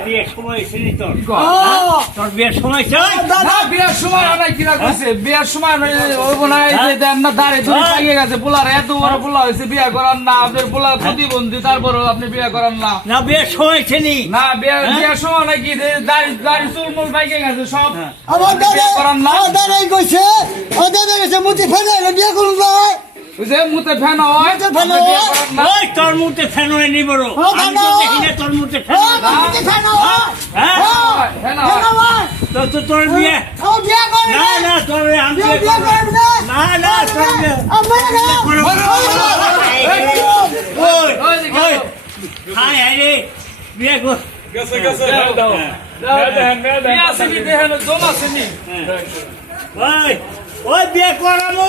বিয়ের সময় বিয়ের সময় দেন না দাঁড়িয়ে ধরে পাইয়ে গেছে পোলার এত বড় পোলা হয়েছে বিয়ে করার না আপনার পোলার প্রতিবন্ধী তারপরও আপনি বিয়ে করার না না বিয়ের সময় ছিনি না বিয়ের সময় নাকি দাড়ি চুলমুল পাইকে গেছে সব আমার দাদাই কইছে মুতি ফেলে বিয়ে করুন না মুতে ফ্যান হয় ওই তোর মুখে ফ্যান হয় নি বড় আমি তো দেখি না তোর মুখে ফ্যান তো তোর বিয়ে না না তোর আমি না না তোর হাই হাই রে বিয়ে কর গেছে ওই ওই বিয়ে করামু